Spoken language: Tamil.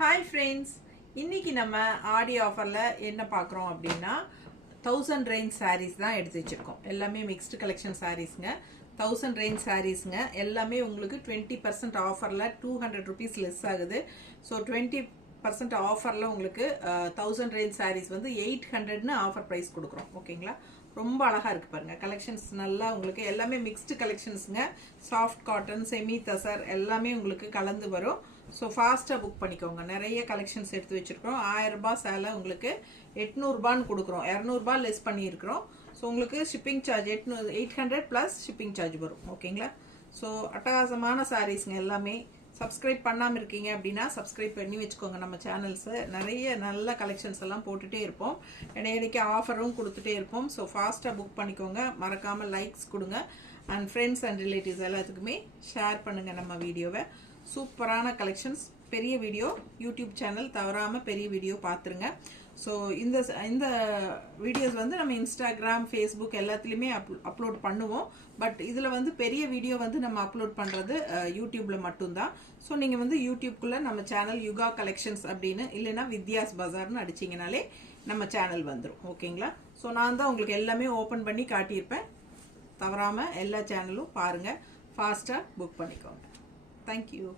ஹாய் ஃப்ரெண்ட்ஸ், இன்னைக்கு நம்ம ஆடி ஆஃபரில் என்ன பார்க்குறோம் அப்படின்னா 1000 ரேஞ்ச் சாரீஸ் தான் எடுத்து வச்சுருக்கோம். எல்லாமே மிக்ஸ்டு கலெக்ஷன் சாரீஸுங்க. 1000 ரேஞ்ச் சாரீஸுங்க. எல்லாமே உங்களுக்கு 20% ஆஃபரில் 200 ருபீஸ் லெஸ் ஆகுது. ஸோ 20% ஆஃபரில் உங்களுக்கு 1000 ரேஞ்ச் சாரீஸ் வந்து 800ன்னு ஆஃபர் ப்ரைஸ் கொடுக்குறோம். ஓகேங்களா? ரொம்ப அழகாக இருக்குது பாருங்கள். கலெக்ஷன்ஸ் நல்லா உங்களுக்கு எல்லாமே mixed கலெக்ஷன்ஸுங்க. Soft cotton, semi tussar எல்லாமே உங்களுக்கு கலந்து வரும். ஸோ ஃபாஸ்ட்டாக புக் பண்ணிக்கோங்க. நிறைய கலெக்ஷன்ஸ் எடுத்து வச்சுருக்கோம். 1000 ரூபாய் சேலை உங்களுக்கு 800 ரூபான்னு கொடுக்குறோம். 200 ரூபாய் லெஸ் பண்ணியிருக்கிறோம். ஸோ உங்களுக்கு shipping charge 800 plus shipping charge வரும். ஓகேங்களா? ஸோ அட்டகாசமான சாரீஸுங்க எல்லாமே. சப்ஸ்கிரைப் பண்ணாமல் இருக்கீங்க அப்படின்னா சப்ஸ்கிரைப் பண்ணி வச்சுக்கோங்க நம்ம சேனல்ஸை. நிறைய நல்ல கலெக்ஷன்ஸ் எல்லாம் போட்டுகிட்டே இருப்போம். இடையிடைக்கு ஆஃபரும் கொடுத்துட்டே இருப்போம். ஸோ ஃபாஸ்ட்டாக புக் பண்ணிக்கோங்க. மறக்காமல் லைக்ஸ் கொடுங்க. அண்ட் ஃப்ரெண்ட்ஸ் அண்ட் ரிலேட்டிவ்ஸ் எல்லாத்துக்குமே ஷேர் பண்ணுங்கள் நம்ம வீடியோவை. சூப்பரான கலெக்ஷன்ஸ், பெரிய வீடியோ. யூடியூப் சேனல் தவறாமல் பெரிய வீடியோ பார்த்துருங்க. ஸோ இந்த வீடியோஸ் வந்து நம்ம இன்ஸ்டாகிராம், ஃபேஸ்புக் எல்லாத்துலேயுமே அப்லோட் பண்ணுவோம். பட் இதில் வந்து பெரிய வீடியோ வந்து நம்ம அப்லோட் பண்ணுறது யூடியூப்பில் மட்டும்தான். ஸோ நீங்கள் வந்து யூடியூப்குள்ளே நம்ம சேனல் யுகா கலெக்ஷன்ஸ் அப்படின்னு, இல்லைன்னா வித்யாஸ் பஜார்னு அடிச்சிங்கனாலே நம்ம சேனல் வந்துடும். ஓகேங்களா? ஸோ நான் தான் உங்களுக்கு எல்லாமே ஓப்பன் பண்ணி காட்டியிருப்பேன். தவறாமல் எல்லா சேனலும் பாருங்கள். ஃபாஸ்ட்டாக புக் பண்ணிக்கோங்க. தேங்க்யூ.